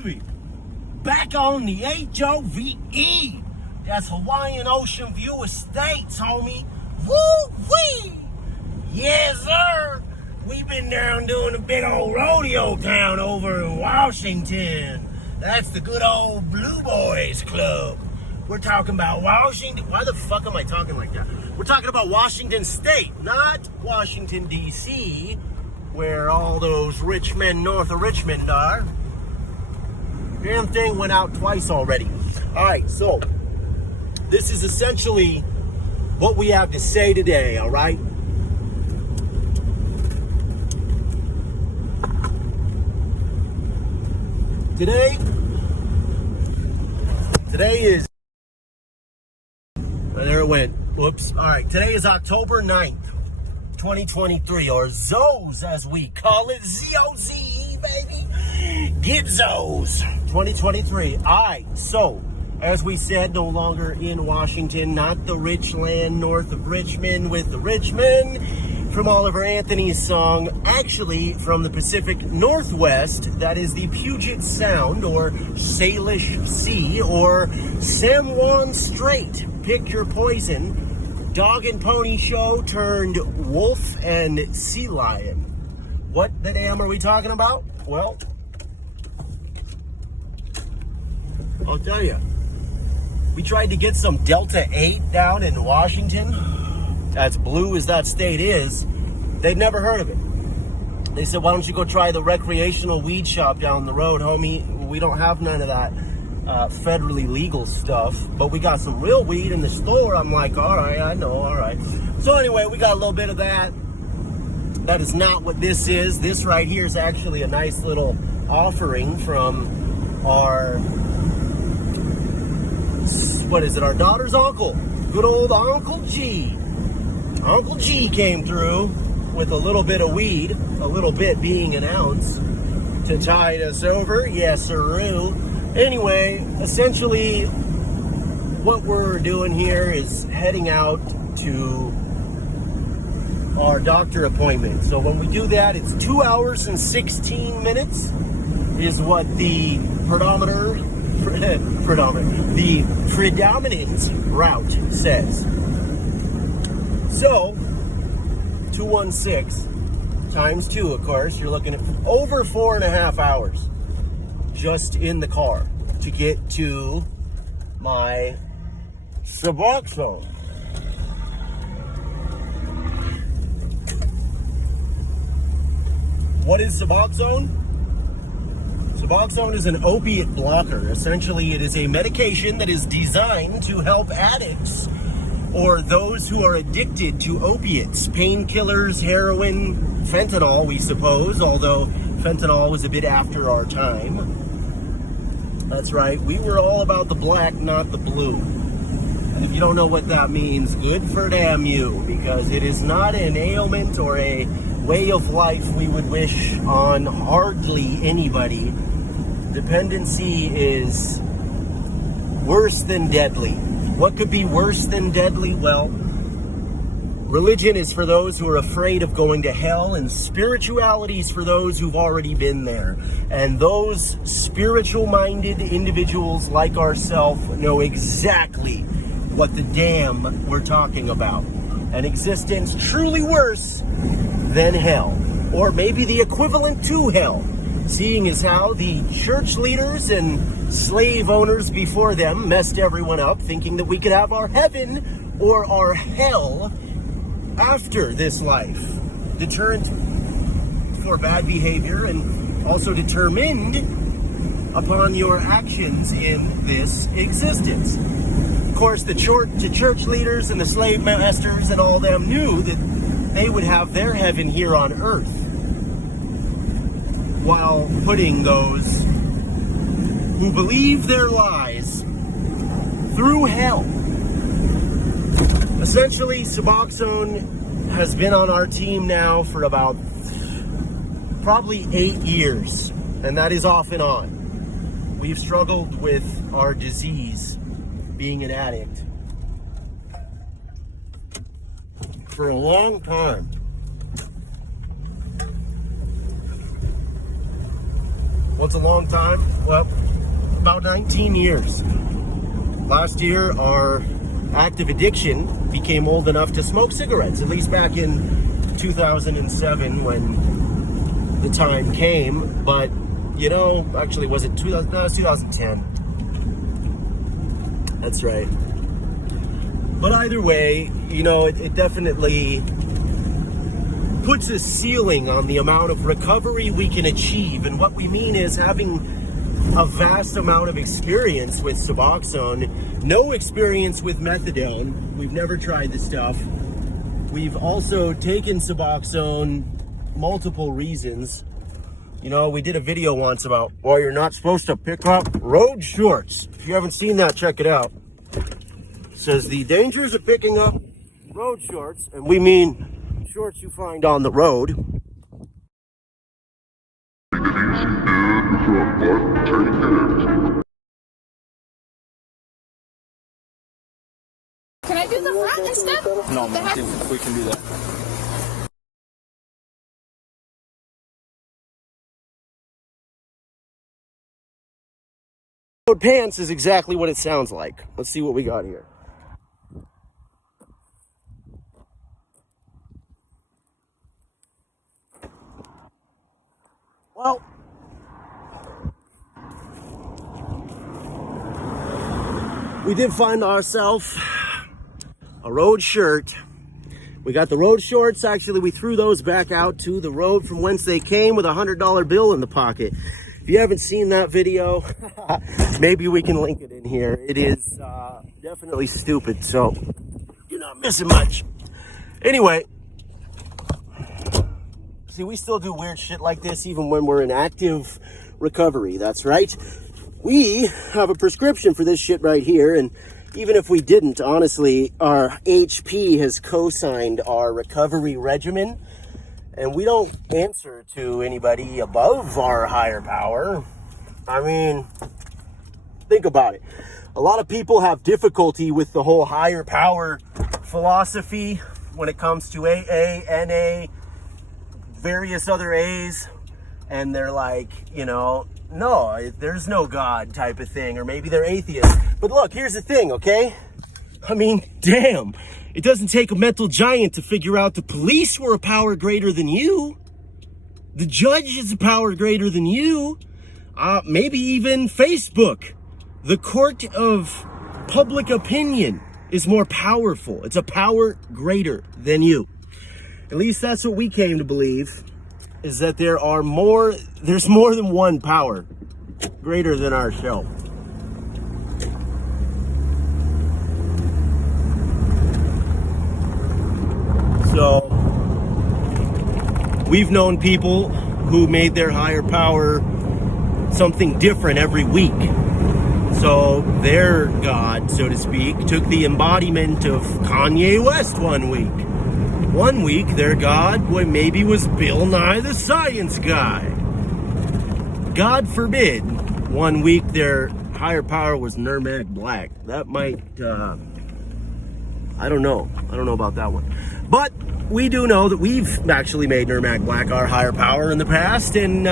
baby. Back on the HOVE. That's Hawaiian Ocean View Estates, homie. Woo-wee! Yes, sir. We've been down doing a big old rodeo town over in Washington. That's the good old Blue Boys Club. We're talking about Washington. Why the fuck am I talking like that? We're talking about Washington State, not Washington, D.C., where all those rich men north of Richmond are. Damn thing went out twice already. All right, so this is essentially what we have to say today, all right? Today is, there it went, whoops. All right, today is October 9th, 2023, or ZOZE as we call it, ZOZE, baby. Get ZOZE, 2023. All right, so, as we said, no longer in Washington, not the rich land north of Richmond with the rich men from Oliver Anthony's song, actually from the Pacific Northwest. That is the Puget Sound or Salish Sea or San Juan Strait. Pick your poison. Dog and pony show turned wolf and sea lion. What the damn are we talking about? Well, I'll tell you. We tried to get some Delta 8 down in Washington. As blue as that state is, they'd never heard of it. They said, why don't you go try the recreational weed shop down the road, homie? We don't have none of that federally legal stuff, but we got some real weed in the store. I'm like, all right, I know, all right. So anyway, we got a little bit of that. That is not what this is. This right here is actually a nice little offering from our, what is it, our daughter's uncle. Good old Uncle G. Uncle G came through with a little bit of weed, a little bit being an ounce, to tide us over. Yes, sir. Anyway, essentially, what we're doing here is heading out to our doctor appointment. So when we do that, it's 2 hours and 16 minutes is what the predominant route says. So, 216 times 2, of course, you're looking at over 4.5 hours just in the car to get to my Suboxone. What is Suboxone? Suboxone is an opiate blocker. Essentially, it is a medication that is designed to help addicts or those who are addicted to opiates, painkillers, heroin, fentanyl, we suppose, although fentanyl was a bit after our time. That's right, we were all about the black, not the blue. And if you don't know what that means, good for damn you, because it is not an ailment or a way of life we would wish on hardly anybody. Dependency is worse than deadly. What could be worse than deadly? Well, religion is for those who are afraid of going to hell, and spirituality is for those who've already been there. And those spiritual-minded individuals like ourselves know exactly what the damn we're talking about. An existence truly worse than hell, or maybe the equivalent to hell, seeing as how the church leaders and slave owners before them messed everyone up, thinking that we could have our heaven or our hell after this life. Deterrent for bad behavior and also determined upon your actions in this existence. Of course, the church leaders and the slave masters and all them knew that they would have their heaven here on earth, while putting those who believe their lies through hell. Essentially, Suboxone has been on our team now for about probably 8 years, and that is off and on. We've struggled with our disease, being an addict, for a long time. What's a long time? Well, about 19 years. Last year, our active addiction became old enough to smoke cigarettes, at least back in 2007 when the time came. But, you know, actually, was it 2000? No, it was 2010. That's right. But either way, you know, it definitely puts a ceiling on the amount of recovery we can achieve. And what we mean is having a vast amount of experience with Suboxone, no experience with methadone. We've never tried the stuff. We've also taken Suboxone multiple reasons. You know, we did a video once about why you're not supposed to pick up road shorts. If you haven't seen that, check it out. It says the dangers of picking up road shorts, and we mean shorts you find on the road. Can I do the front instead? No, we can do that. Pants is exactly what it sounds like. Let's see what we got here. Well, we did find ourselves a road shirt. We got the road shorts. Actually, we threw those back out to the road from whence they came with a $100 bill in the pocket. If you haven't seen that video, maybe we can link it in here. It is definitely stupid, so you're not missing much. Anyway, see, we still do weird shit like this even when we're in active recovery. That's right. We have a prescription for this shit right here, and even if we didn't, honestly, our HP has co-signed our recovery regimen, and we don't answer to anybody above our higher power. I mean, think about it. A lot of people have difficulty with the whole higher power philosophy when it comes to AA, NA, various other A's, and they're like, you know, no, there's no God type of thing, or maybe they're atheists. But look, here's the thing, okay? I mean, damn, it doesn't take a mental giant to figure out the police were a power greater than you. The judge is a power greater than you. Maybe even Facebook. The court of public opinion is more powerful. It's a power greater than you. At least that's what we came to believe, is that there's more than one power greater than ourselves. So, we've known people who made their higher power something different every week. So, their God, so to speak, took the embodiment of Kanye West one week. One week, their God maybe was Bill Nye the Science Guy. God forbid, one week their higher power was Nurmag Black. That might, I don't know. I don't know about that one. But we do know that we've actually made Nurmag Black our higher power in the past, and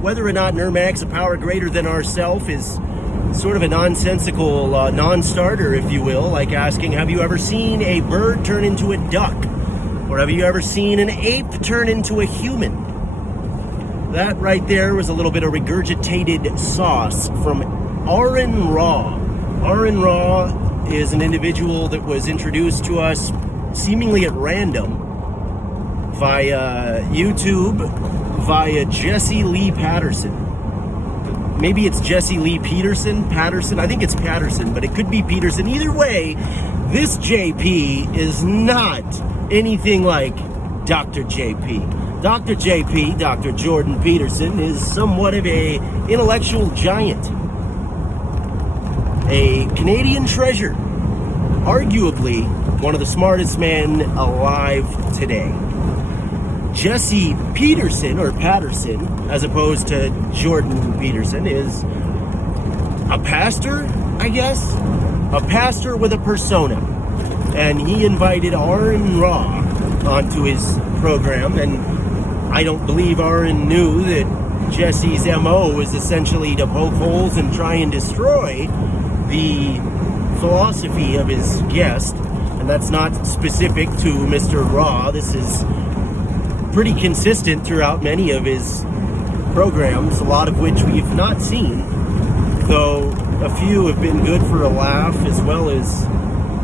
whether or not Nurmag's a power greater than ourself is sort of a nonsensical non-starter, if you will, like asking, have you ever seen a bird turn into a duck? Or have you ever seen an ape turn into a human? That right there was a little bit of regurgitated sauce from Aaron Raw. Aaron Raw is an individual that was introduced to us seemingly at random via YouTube, via Jesse Lee Patterson. Maybe it's Jesse Lee Patterson. I think it's Patterson, but it could be Peterson. Either way, this JP is not anything like Dr. JP. Dr. JP, Dr. Jordan Peterson, is somewhat of a intellectual giant. A Canadian treasure. Arguably one of the smartest men alive today. Jesse Peterson, or Patterson, as opposed to Jordan Peterson, is a pastor, I guess? A pastor with a persona. And he invited Aaron Raw onto his program, and I don't believe Aaron knew that Jesse's MO is essentially to poke holes and try and destroy the philosophy of his guest. And that's not specific to Mr. Raw. This is pretty consistent throughout many of his programs, a lot of which we've not seen, though a few have been good for a laugh, as well as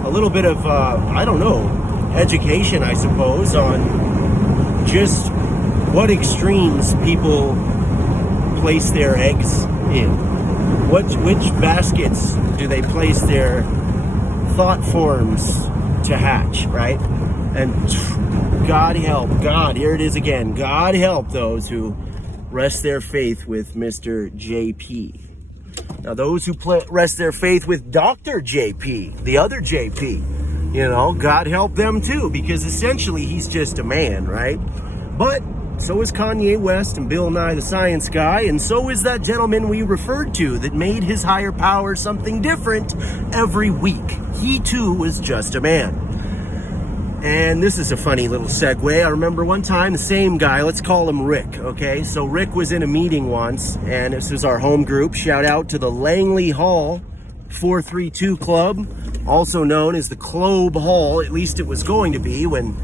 a little bit of, I don't know, education, I suppose, on just what extremes people place their eggs in. Which baskets do they place their thought forms to hatch, right? And God help, God, here it is again, God help those who rest their faith with Mr. JP. Now, those who rest their faith with Dr. JP, the other JP, you know, God help them too, because essentially he's just a man, right? But so is Kanye West and Bill Nye the Science Guy, and so is that gentleman we referred to that made his higher power something different every week. He too was just a man. And this is a funny little segue. I remember one time, the same guy, let's call him Rick, okay? So Rick was in a meeting once, and this was our home group. Shout out to the Langley Hall 432 Club, also known as the Klobe Hall. At least it was going to be when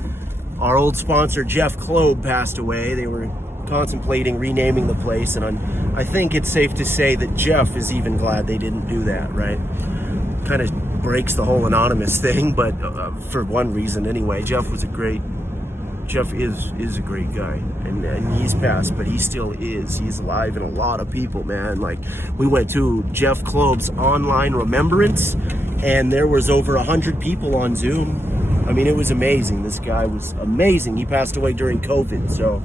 our old sponsor Jeff Klobe passed away. They were contemplating renaming the place, and I think it's safe to say that Jeff is even glad they didn't do that, right? Kind of breaks the whole anonymous thing, but for one reason anyway. Jeff is a great guy, and he's passed, but he still is. He's alive in a lot of people, man. Like, we went to Jeff Klobe's online remembrance, and there was over 100 people on Zoom. I mean, it was amazing. This guy was amazing. He passed away during COVID, so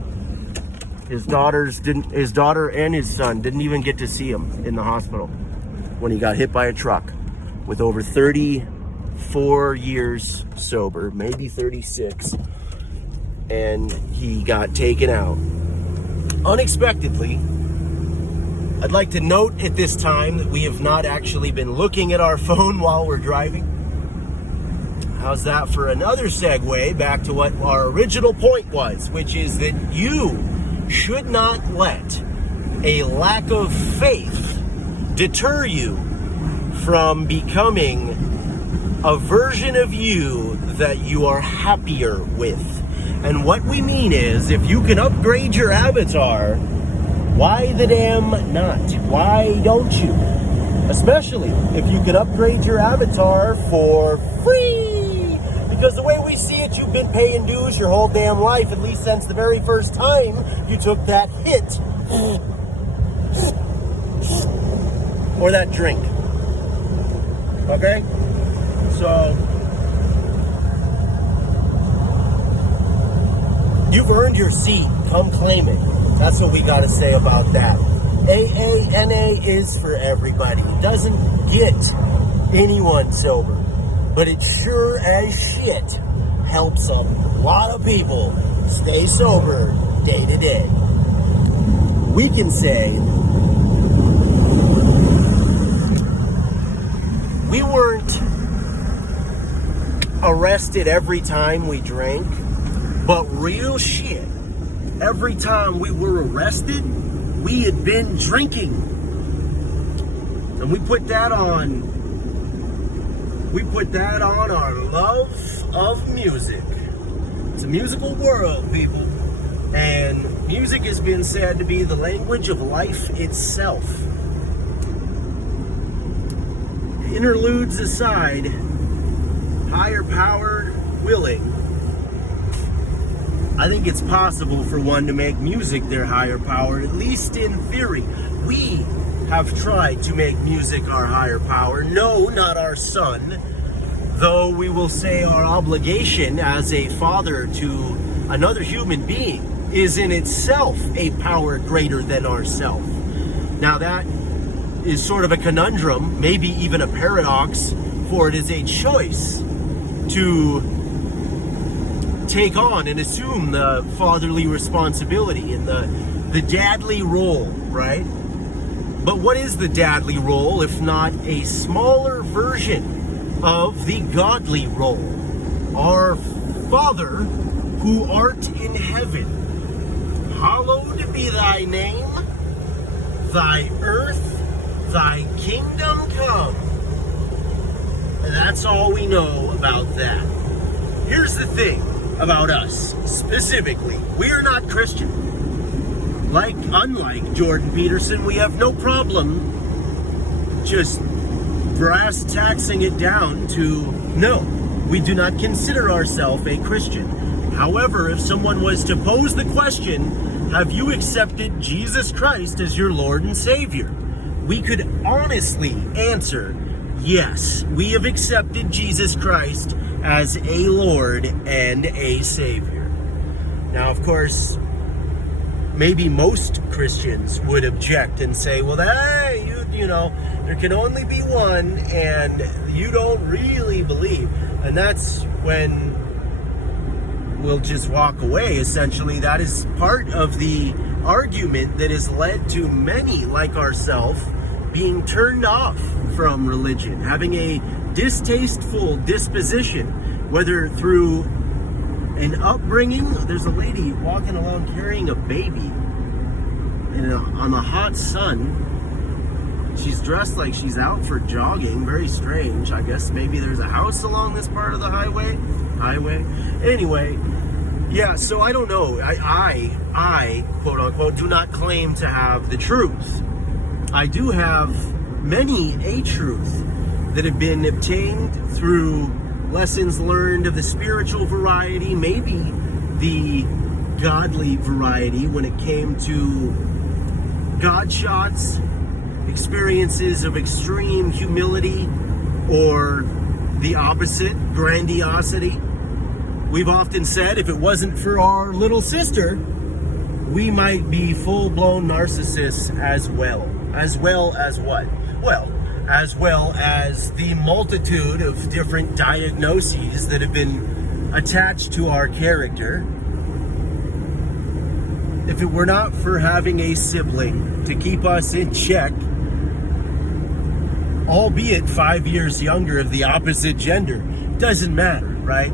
his daughter and his son didn't even get to see him in the hospital when he got hit by a truck. With over 34 years sober, maybe 36, and he got taken out unexpectedly. I'd like to note at this time that we have not actually been looking at our phone while we're driving. How's that for another segue back to what our original point was, which is that you should not let a lack of faith deter you from becoming a version of you that you are happier with. And what we mean is, if you can upgrade your avatar, why the damn not? Why don't you? Especially if you can upgrade your avatar for free. Because the way we see it, you've been paying dues your whole damn life, at least since the very first time you took that hit. Or that drink. Okay? So, you've earned your seat. Come claim it. That's what we got to say about that. AANA is for everybody. It doesn't get anyone sober, but it sure as shit helps a lot of people stay sober day to day. We can say we weren't arrested every time we drank, but real shit, every time we were arrested, we had been drinking. And we put that on our love of music. It's a musical world, people. And music has been said to be the language of life itself. Interludes aside, higher power willing, I think it's possible for one to make music their higher power, at least in theory. We have tried to make music our higher power. No, not our son. Though we will say our obligation as a father to another human being is in itself a power greater than ourself. Now that is sort of a conundrum, maybe even a paradox, for it is a choice to take on and assume the fatherly responsibility and the dadly role, right? But what is the dadly role if not a smaller version of the godly role? Our Father who art in heaven, hallowed be thy name, thy earth, thy kingdom come. And that's all we know about that. Here's the thing about us, specifically. We are not Christian. Unlike Jordan Peterson, we have no problem just brass taxing it down to no, we do not consider ourselves a Christian. However, if someone was to pose the question, have you accepted Jesus Christ as your Lord and Savior? We could honestly answer, yes, we have accepted Jesus Christ as a Lord and a Savior. Now, of course, maybe most Christians would object and say, well, hey, you know, there can only be one, and you don't really believe. And that's when we'll just walk away, essentially. That is part of the argument that has led to many like ourselves being turned off from religion, having a distasteful disposition, whether through an upbringing. There's a lady walking along carrying a baby on the hot sun. She's dressed like she's out for jogging. Very strange. I guess maybe there's a house along this part of the highway. Anyway, yeah, so I don't know. I quote unquote do not claim to have the truth. I do have many a truth that have been obtained through lessons learned of the spiritual variety, maybe the godly variety when it came to God shots, experiences of extreme humility, or the opposite, grandiosity. We've often said if it wasn't for our little sister, we might be full-blown narcissists as well. As well as what? Well, as well as the multitude of different diagnoses that have been attached to our character. If it were not for having a sibling to keep us in check, albeit 5 years younger of the opposite gender, doesn't matter, right?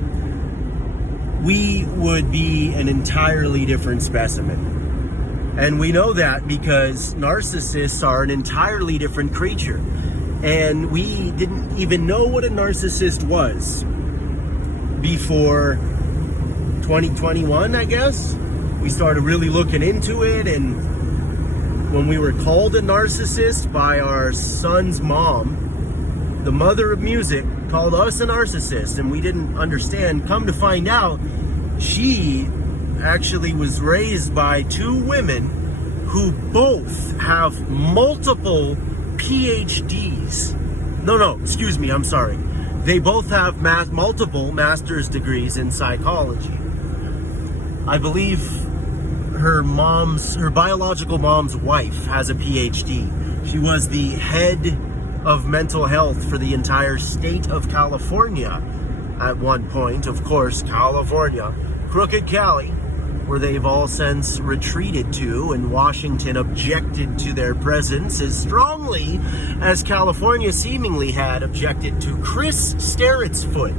We would be an entirely different specimen. And we know that because narcissists are an entirely different creature. And we didn't even know what a narcissist was before 2021, I guess. We started really looking into it, and when we were called a narcissist by our son's mom, the mother of music called us a narcissist, and we didn't understand. Come to find out, she actually was raised by two women who both have multiple PhDs. I'm sorry. They both have multiple master's degrees in psychology. I believe her biological mom's wife has a PhD. She was the head of mental health for the entire state of California at one point. Of course, California, Crooked Cali, where they've all since retreated to, and Washington objected to their presence as strongly as California seemingly had objected to Chris Sterritzfoot.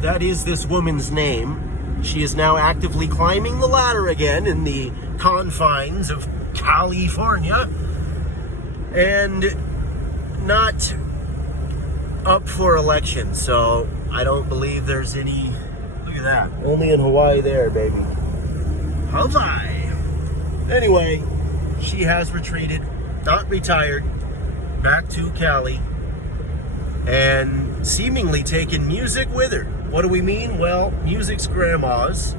That is this woman's name. She is now actively climbing the ladder again in the confines of California, and not up for election. So I don't believe there's any. Look at that. Only in Hawaii there, baby. Hawaii. Anyway, she has retreated, not retired, back to Cali, and seemingly taken music with her. What do we mean? Well, music's grandmas,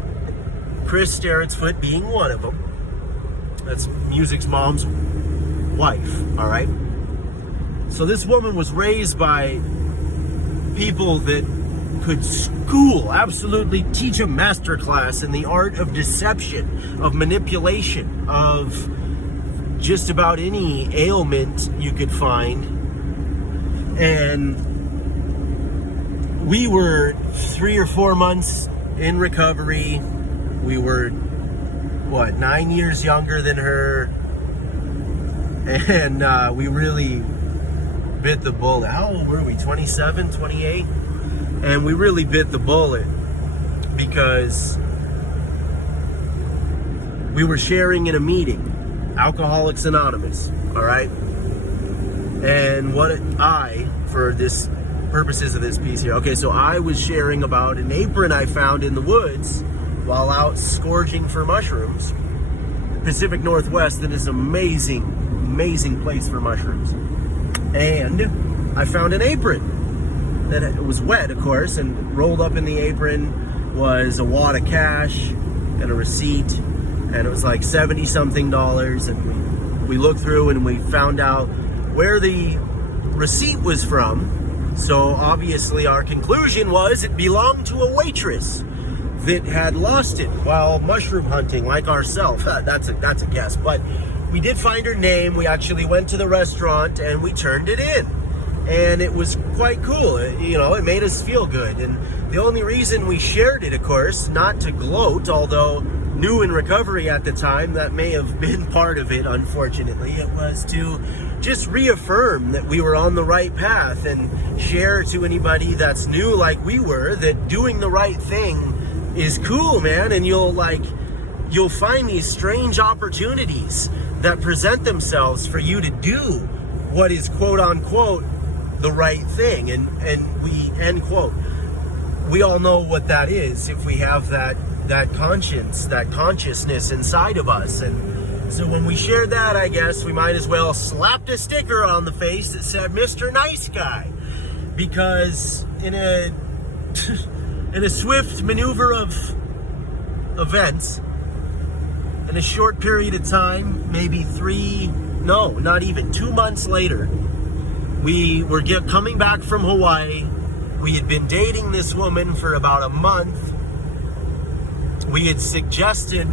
Chris Sterritzfoot being one of them. That's music's mom's wife, all right? So this woman was raised by people that could absolutely teach a masterclass in the art of deception, of manipulation, of just about any ailment you could find. And we were 3 or 4 months in recovery. We were, 9 years younger than her. And we really bit the bullet. How old were we? 27, 28? And we really bit the bullet because we were sharing in a meeting, Alcoholics Anonymous. All right. And for this purposes of this piece here, okay, so I was sharing about an apron I found in the woods while out scourging for mushrooms. Pacific Northwest, that is an amazing place for mushrooms. And I found an apron that was wet, of course, and rolled up in the apron was a wad of cash and a receipt, and it was like $70-something. And we looked through and we found out where the receipt was from. So obviously our conclusion was it belonged to a waitress that had lost it while mushroom hunting, like ourselves. That's a guess, but we did find her name. We actually went to the restaurant and we turned it in, and it was quite cool. It made us feel good. And the only reason we shared it, of course, not to gloat, although new in recovery at the time, that may have been part of it, unfortunately. It was to just reaffirm that we were on the right path and share to anybody that's new like we were that doing the right thing is cool, man. And you'll find these strange opportunities that present themselves for you to do what is quote unquote the right thing. And we end quote. We all know what that is if we have that conscience, that consciousness inside of us. And so when we shared that, I guess we might as well slapped a sticker on the face that said Mr. Nice Guy, because in a swift maneuver of events, in a short period of time, maybe 2 months later, we were coming back from Hawaii. We had been dating this woman for about a month. We had suggested,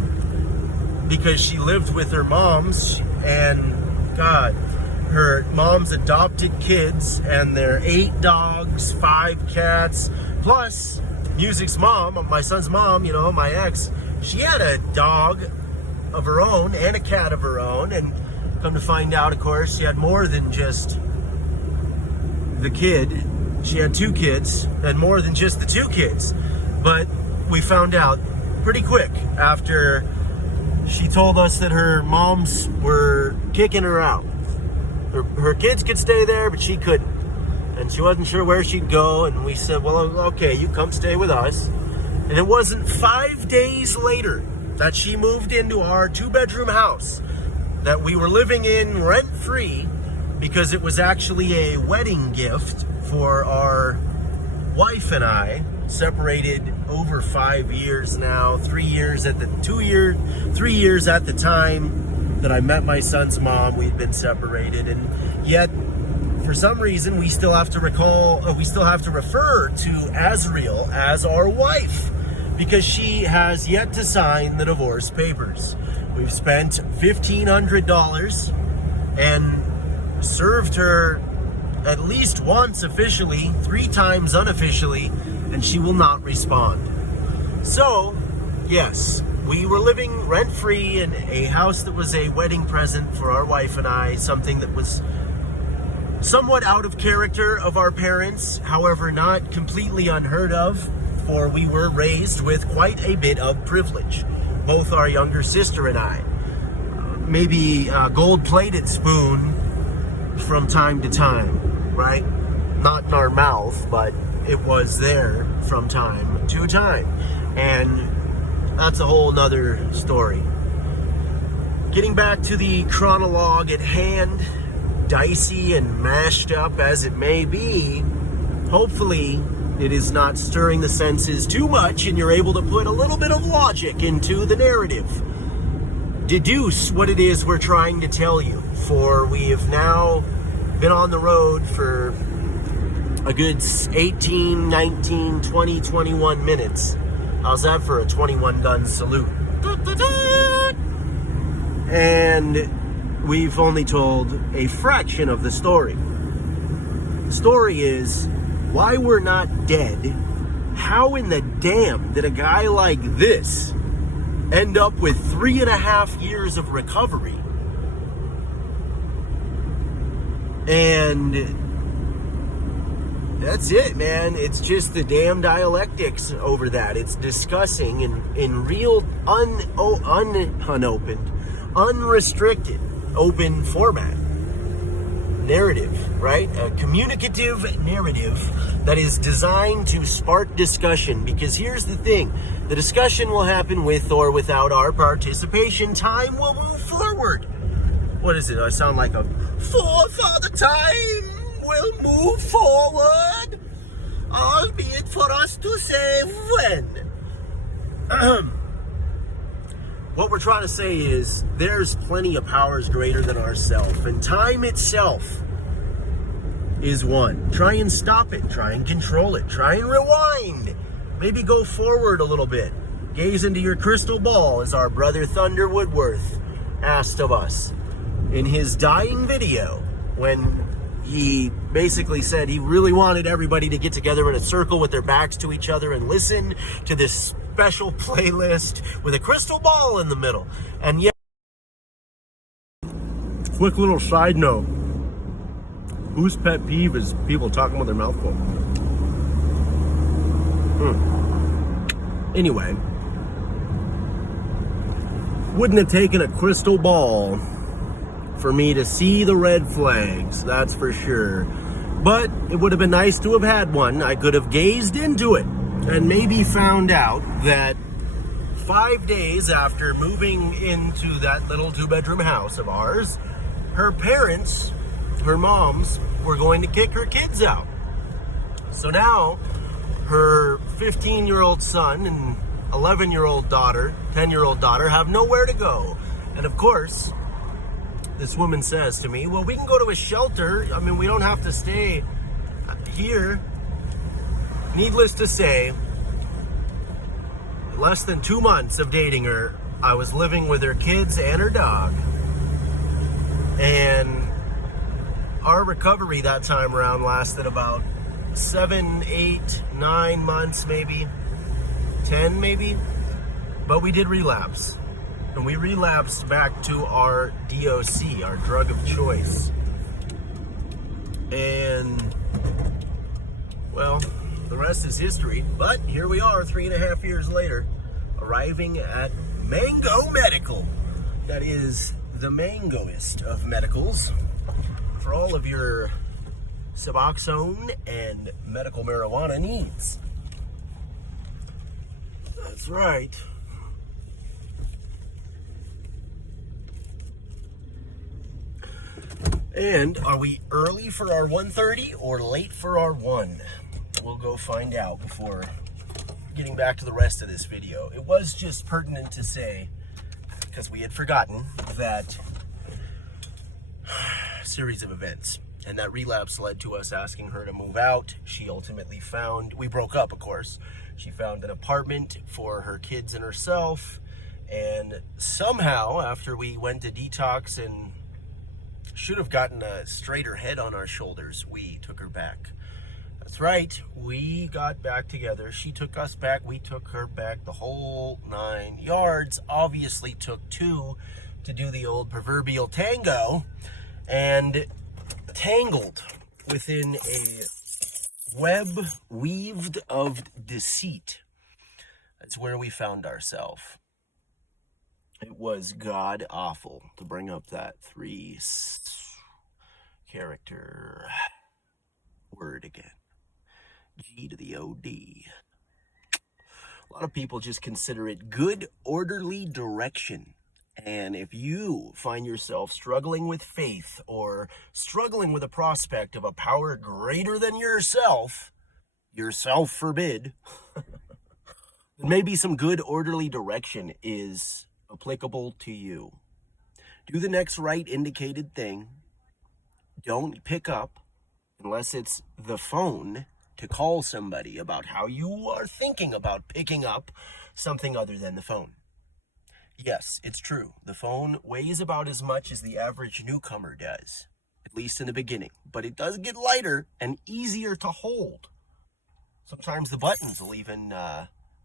because she lived with her moms, and God, her mom's adopted kids, and their 8 dogs, 5 cats, plus Music's mom, my son's mom, my ex, she had a dog of her own and a cat of her own. And come to find out, of course, she had more than just the kid. She had 2 kids, and more than just the 2 kids. But we found out pretty quick after she told us that her moms were kicking her out. Her kids could stay there, but she couldn't. And she wasn't sure where she'd go. And we said, well, okay, you come stay with us. And it wasn't 5 days later that she moved into our 2-bedroom house that we were living in rent-free, because it was actually a wedding gift for our wife and I, separated over 5 years now, 3 years at the 3 years at the time that I met my son's mom. We'd been separated, and yet for some reason we still have to refer to Azriel as our wife, because she has yet to sign the divorce papers. We've spent $1,500 and served her at least once officially, 3 times unofficially, and she will not respond. So, yes, we were living rent-free in a house that was a wedding present for our wife and I, something that was somewhat out of character of our parents, however, not completely unheard of, for we were raised with quite a bit of privilege, both our younger sister and I. Maybe a gold-plated spoon from time to time, right? Not in our mouth, but it was there from time to time. And that's a whole nother story. Getting back to the chronologue at hand, dicey and mashed up as it may be, hopefully it is not stirring the senses too much and you're able to put a little bit of logic into the narrative. Deduce what it is we're trying to tell you, for we have now been on the road for a good 18, 19, 20, 21 minutes. How's that for a 21 gun salute? And we've only told a fraction of the story. The story is why we're not dead. How in the damn did a guy like this end up with 3.5 years of recovery? And that's it, man. It's just the damn dialectics over that. It's discussing in real unopened, unrestricted, open format. narrative, right? A communicative narrative that is designed to spark discussion. Because here's the thing, the discussion will happen with or without our participation. Time will move forward. What is it? I sound like a forefather. Time will move forward, albeit for us to say when. What we're trying to say is there's plenty of powers greater than ourselves, and time itself is one. Try and stop it. Try and control it. Try and rewind. Maybe go forward a little bit. Gaze into your crystal ball, as our brother Thunder Woodworth asked of us in his dying video, when he basically said he really wanted everybody to get together in a circle with their backs to each other and listen to this special playlist with a crystal ball in the middle. And yet, quick little side note, whose pet peeve is people talking with their mouth full? Anyway, wouldn't have taken a crystal ball for me to see the red flags, that's for sure. But it would have been nice to have had one. I could have gazed into it and maybe found out that 5 days after moving into that little 2-bedroom house of ours, her parents, her moms, were going to kick her kids out. So now her 15-year-old son and 11-year-old daughter, 10-year-old daughter have nowhere to go. And of course, this woman says to me, well, we can go to a shelter. I mean, we don't have to stay here. Needless to say, less than 2 months of dating her, I was living with her kids and her dog. And our recovery that time around lasted about 7, 8, 9 months, maybe 10 maybe. But we did relapse. And we relapsed back to our DOC, our drug of choice. And, well, the rest is history. But here we are 3.5 years later, arriving at Mango Medical. That is the mangoest of medicals for all of your Suboxone and medical marijuana needs. That's right. And are we early for our 1:30 or late for our 1? We'll go find out before getting back to the rest of this video. It was just pertinent to say, because we had forgotten, that series of events. And that relapse led to us asking her to move out. She ultimately found, we broke up, of course. She found an apartment for her kids and herself. And somehow, after we went to detox and should have gotten a straighter head on our shoulders, we took her back. That's right, we got back together. She took us back, we took her back, the whole 9 yards. Obviously took 2 to do the old proverbial tango, and tangled within a web weaved of deceit. That's where we found ourselves. It was god awful, to bring up that 3 character word again. G to the O-D. A lot of people just consider it good, orderly direction. And if you find yourself struggling with faith or struggling with a prospect of a power greater than yourself forbid, then maybe some good, orderly direction is applicable to you. Do the next right indicated thing. Don't pick up, unless it's the phone, to call somebody about how you are thinking about picking up something other than the phone. Yes, it's true. The phone weighs about as much as the average newcomer does, at least in the beginning. But it does get lighter and easier to hold. Sometimes the buttons will even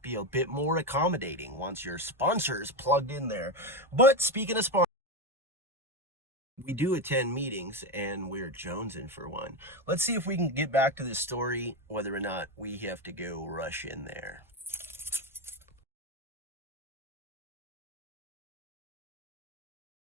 be a bit more accommodating once your sponsor's plugged in there. But speaking of sponsors, we do attend meetings, and we're jonesing for one. Let's see if we can get back to this story, whether or not we have to go rush in there.